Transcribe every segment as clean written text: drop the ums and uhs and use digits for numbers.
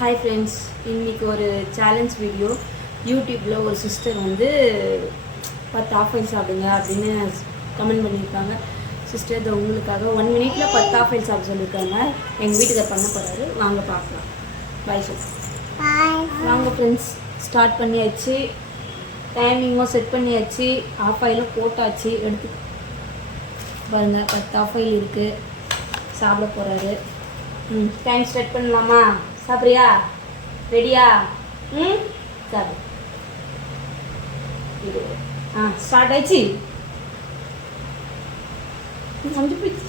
Hi friends, இன்றைக்கி ஒரு challenge video. யூடியூப்பில் ஒரு சிஸ்டர் வந்து 10 ஆஃபைல் சாப்பிடுங்க அப்படின்னு கமெண்ட் பண்ணியிருக்காங்க. சிஸ்டர் இது உங்களுக்காக 1 மினிட்ல 10 ஆஃபைல் சாப்பிட சொல்லியிருக்காங்க. எங்கள் வீட்டுக்கார் பண்ண போகிறாரு, வாங்க பார்க்கலாம். Bye sir. வாங்க ஃப்ரெண்ட்ஸ், ஸ்டார்ட் பண்ணியாச்சு. டைமிங்கும் செட் பண்ணியாச்சு. ஆஃபைலும் போட்டாச்சு. எடுத்து பாருங்கள், 10 ஆஃபைல் இருக்குது. சாப்பிட போகிறாரு. டைம் ஸ்டார்ட் பண்ணலாமா? சாப்பிட்றியா? ரெடியா? சாப்பிடு. இது ஸ்டார்ட் ஆயிடுச்சு. கொஞ்சம் போயிடுச்சு.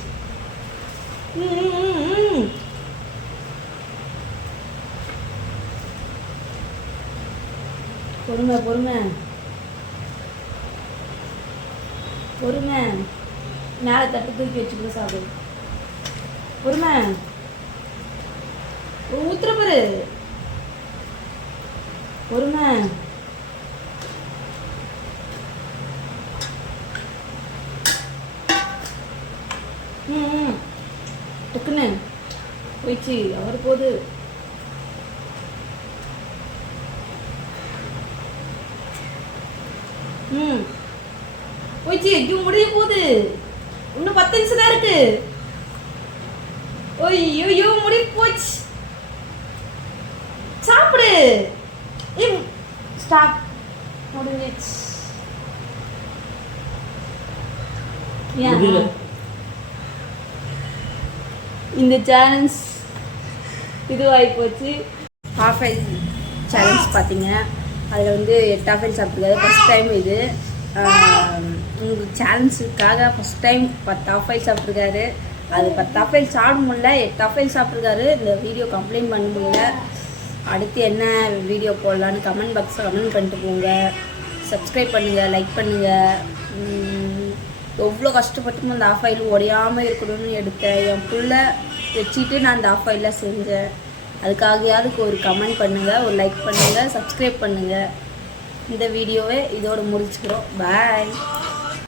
பொறுமை பொறுமை பொறுமை. மேலே தட்டு தூக்கி வச்சுக்கூட சாப்பிடு. பொறுமை. ஊத்துற பாரு. பொறுமை. டக்குன்னு போயிடுச்சு. அவர் போகுது. போயிடுச்சு. ஐயோ, முடிய போகுது. இன்னும் 10 நிமிஷம் தான் இருக்கு. ஐயோ, முடிய போச்சு. சாப்பிடு. ஸ்டாப். முடிஞ்சிச்சு. இந்த சேலஞ்ச் இதுவாகி போச்சு. ஹாஃப் ஆயில் சேலஞ்ச் பார்த்தீங்க. அதில் வந்து 8 ஆஃபைல் சாப்பிட்ருக்காரு. ஃபஸ்ட் டைம் இது உங்களுக்கு சேலஞ்சுக்காக ஃபஸ்ட் டைம் 10 ஆஃபைல் சாப்பிட்ருக்காரு. அது 10 ஆஃபைல் சாப்பிட முடியல, 8 ஆஃபைல் சாப்பிட்ருக்காரு. இந்த வீடியோ கம்ப்ளைண்ட் பண்ண முடியல. அடுத்து என்ன வீடியோ போடலான்னு கமெண்ட் பாக்ஸில் கமெண்ட் பண்ணிட்டு போங்க. சப்ஸ்கிரைப் பண்ணுங்கள், லைக் பண்ணுங்கள். எவ்வளோ கஷ்டப்பட்டுமோ அந்த ஆஃபைல் உடையாமல் இருக்கணும்னு எடுத்தேன். என் புள்ள வச்சுட்டு நான் அந்த ஆஃபைலில் செஞ்சேன். அதுக்காகயாவது ஒரு கமெண்ட் பண்ணுங்கள், ஒரு லைக் பண்ணுங்கள், சப்ஸ்கிரைப் பண்ணுங்கள். இந்த வீடியோவை இதோடு முடிச்சுக்கிறோம். பாய்.